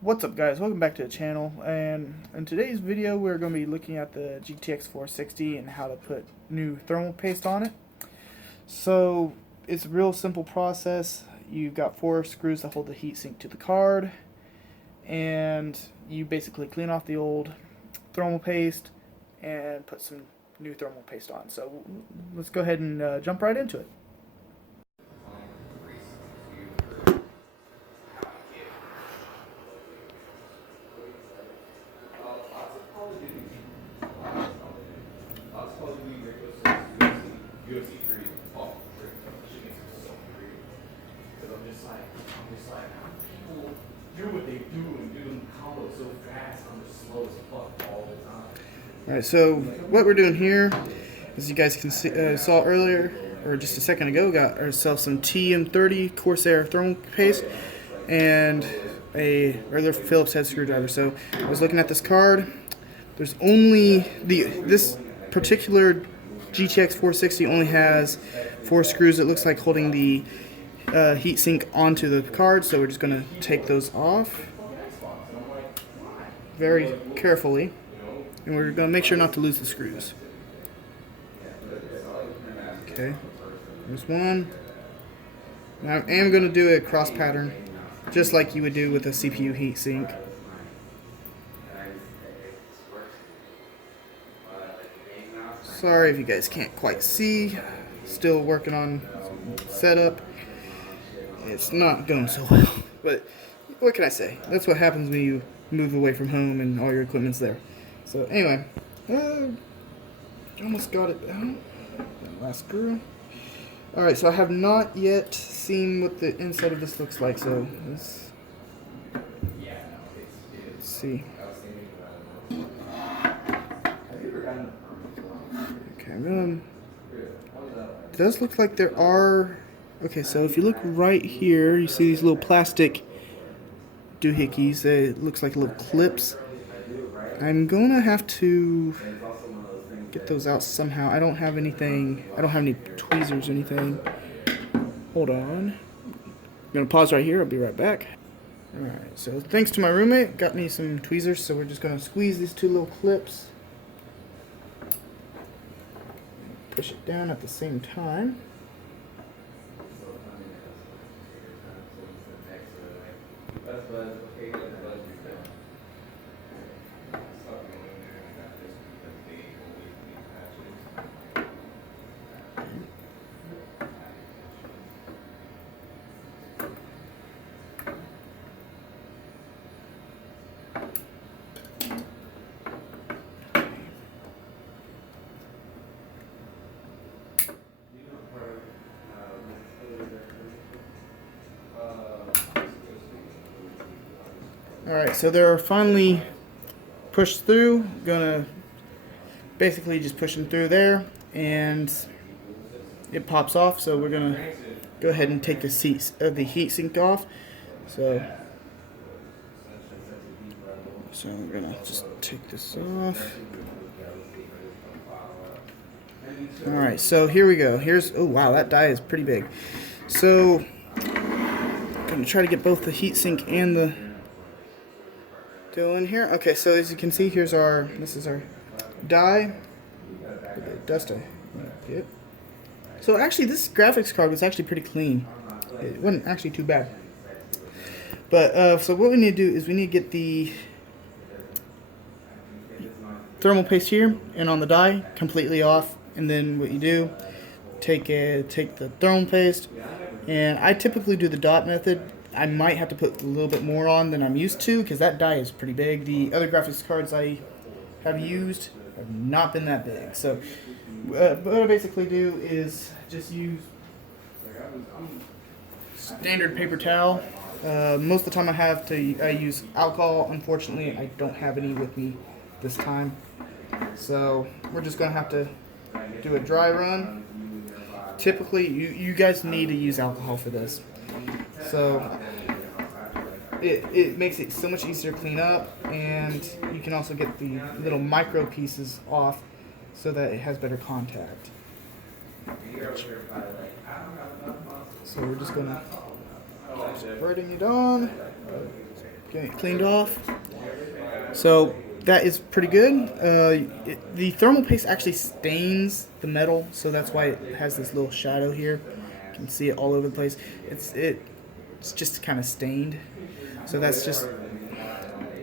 What's up, guys? Welcome back to the channel, and in today's video we're going to be looking at the GTX 460 and how to put new thermal paste on it. So it's a real simple process. You've got 4 screws that hold the heatsink to the card, and you basically clean off the old thermal paste and put some new thermal paste on. So let's go ahead and jump right into it. Do what they do and do them combos so fast on the slow as fuck all the time. Alright, so what we're doing here, as you guys can see, saw earlier, or just a second ago, got ourselves some TM30 Corsair thermal paste and a regular Phillips head screwdriver. So I was looking at this card. There's only this particular GTX 460 only has 4 screws. It looks like holding the heatsink onto the card, so we're just going to take those off very carefully, and we're going to make sure not to lose the screws. Okay, there's one. Now I am going to do a cross pattern, just like you would do with a CPU heatsink. Sorry if you guys can't quite see. Still working on setup. It's not going so well, but what can I say? That's what happens when you move away from home and all your equipment's there. So anyway, almost got it down. That last screw. Alright, so I have not yet seen what the inside of this looks like, so let's see. Okay, it does look like there are... Okay, so if you look right here, you see these little plastic doohickeys. It looks like little clips. I'm gonna have to get those out somehow. I don't have anything. I don't have any tweezers or anything. Hold on. I'm gonna pause right here. I'll be right back. Alright, so thanks to my roommate, got me some tweezers, so we're just gonna squeeze these 2 little clips. Push it down at the same time. Alright, so they're finally pushed through. Gonna basically just push them through there, and it pops off. So we're gonna go ahead and take the heat sink off. So we're gonna just take this off. Alright, so here we go. Oh wow, that die is pretty big. So I'm gonna try to get both the heatsink and the in here. Okay, so as you can see, this is our die. Dust. Yep. So actually, this graphics card was actually pretty clean. It wasn't actually too bad. But so what we need to do is we need to get the thermal paste here and on the die completely off, and then what you do, take the thermal paste, and I typically do the dot method. I might have to put a little bit more on than I'm used to, because that die is pretty big. The other graphics cards I have used have not been that big. So what I basically do is just use standard paper towel. Most of the time I use alcohol. Unfortunately, I don't have any with me this time. So we're just going to have to do a dry run. Typically, you guys need to use alcohol for this. So it makes it so much easier to clean up, and you can also get the little micro pieces off so that it has better contact. So we're just gonna spreading it on. getting it cleaned off. So that is pretty good. The thermal paste actually stains the metal, so that's why it has this little shadow here. You can see it all over the place. It's just kind of stained. So that's just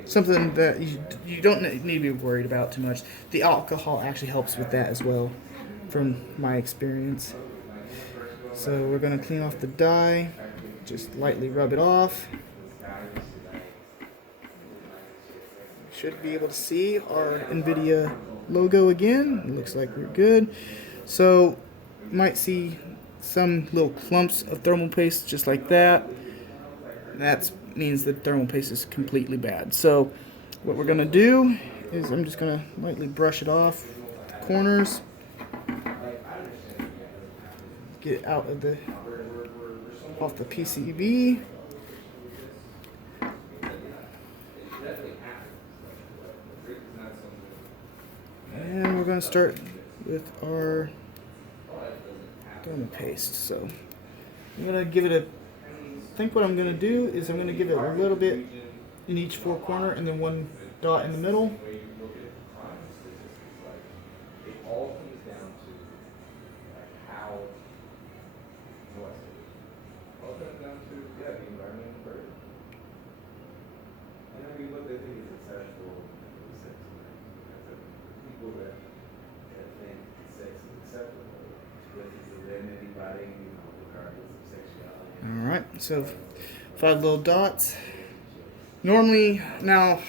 something that you don't need to be worried about too much. The alcohol actually helps with that as well, from my experience. So we're going to clean off the dye, just lightly rub it off. Should be able to see our NVIDIA logo again. It looks like we're good. So you might see some little clumps of thermal paste just like that. That means the thermal paste is completely bad. So what we're going to do is I'm just going to lightly brush it off the corners. Get it out of off the PCB. And we're going to start with our thermal paste. So I'm going to give it I think what I'm going to do is I'm going to give it a little bit in each four corner and then one dot in the middle. Alright, so 5 little dots. Normally, now,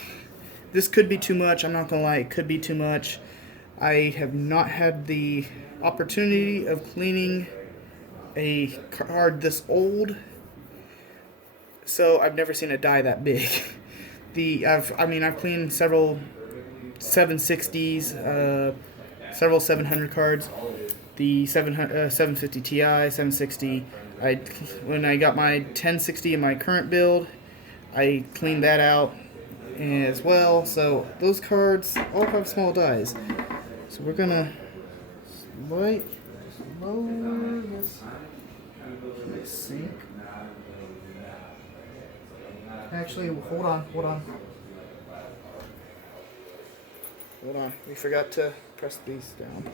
this could be too much, I'm not going to lie, it could be too much. I have not had the opportunity of cleaning a card this old, so I've never seen a die that big. I've cleaned several 760s, several 700 cards, the 750 Ti, 760. When I got my 1060 in my current build, I cleaned that out as well. So those cards all have small dies. So we're gonna lower this sink. Actually, hold on. We forgot to press these down.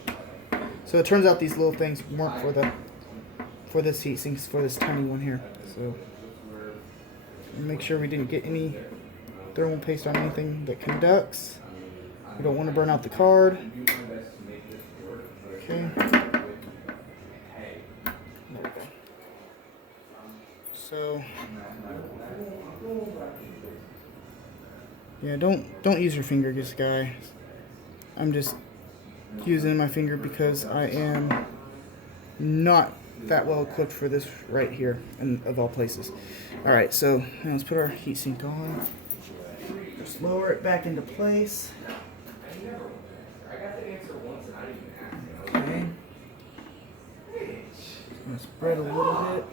So it turns out these little things weren't for this heat sinks, for this tiny one here. So make sure we didn't get any thermal paste on anything that conducts. We don't want to burn out the card. Okay. There we go. So yeah, don't use your finger, this guy. I'm just using my finger because I am not that well equipped for this right here, and of all places. Alright, so now let's put our heatsink on. Just lower it back into place. Okay. Just gonna spread a little bit.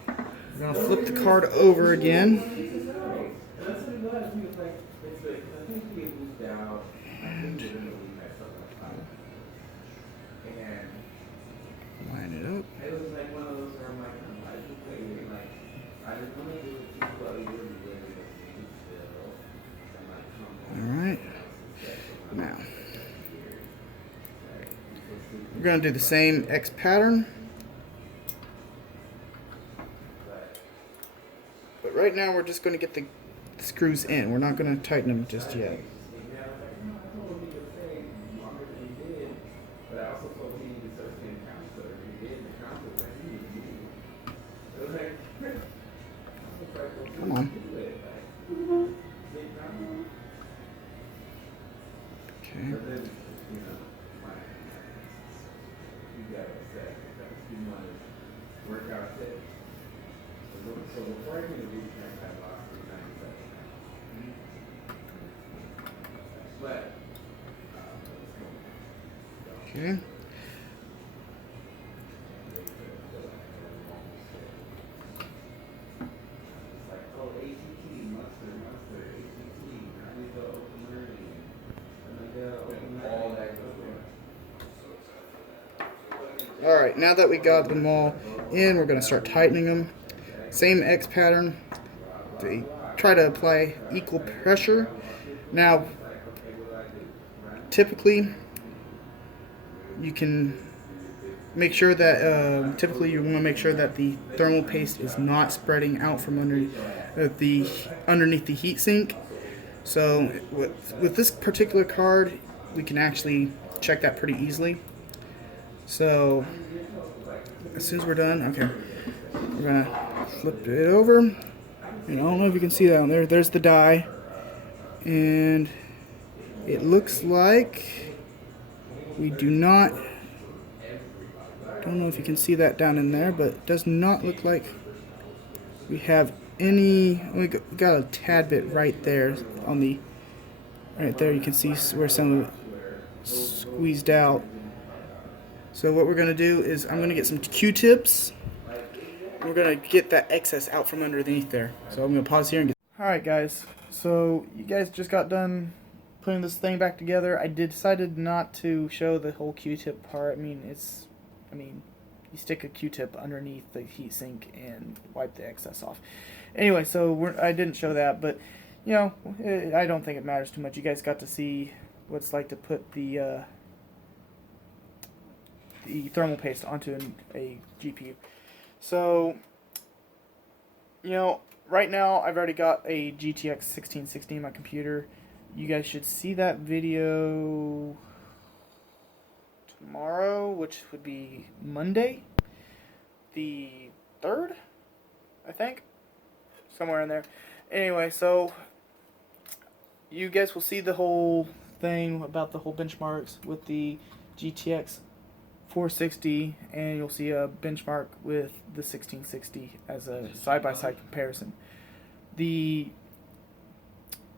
We're gonna flip the card over again. Line it up. Alright. Now, we're going to do the same X pattern. But right now we're just going to get the screws in. We're not going to tighten them just yet. Come on. Okay. Okay. Alright, now that we got them all in, we're going to start tightening them. Same X pattern. The try to apply equal pressure. Now, typically, you can make sure that typically you want to make sure that the thermal paste is not spreading out from underneath the heat sink. So with this particular card, we can actually check that pretty easily. So as soon as we're done, okay, we're gonna flip it over. And I don't know if you can see that on there. There's the die, and it looks like we do not. Don't know if you can see that down in there, but it does not look like we have any. We got a tad bit right there on the. Right there, you can see where some of it squeezed out. So what we're gonna do is I'm gonna get some Q-tips. We're gonna get that excess out from underneath there. So I'm gonna pause here and get. All right, guys. So you guys just got done putting this thing back together. I decided not to show the whole Q-tip part. I mean, you stick a Q-tip underneath the heatsink and wipe the excess off. Anyway, so I didn't show that, but you know, I don't think it matters too much. You guys got to see what it's like to put the thermal paste onto a GPU. So, you know, right now I've already got a GTX 1660 in my computer. You guys should see that video tomorrow, which would be Monday, the 3rd, I think, somewhere in there. Anyway, so you guys will see the whole thing about the whole benchmarks with the GTX 460, and you'll see a benchmark with the 1660 as a side-by-side comparison. The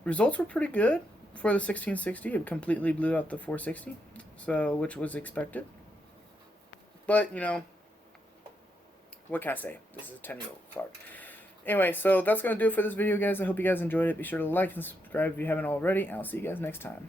results were pretty good for the 1660. It completely blew out the 460, so which was expected. But, you know, what can I say? This is a 10-year-old card. Anyway, so that's going to do it for this video, guys. I hope you guys enjoyed it. Be sure to like and subscribe if you haven't already. I'll see you guys next time.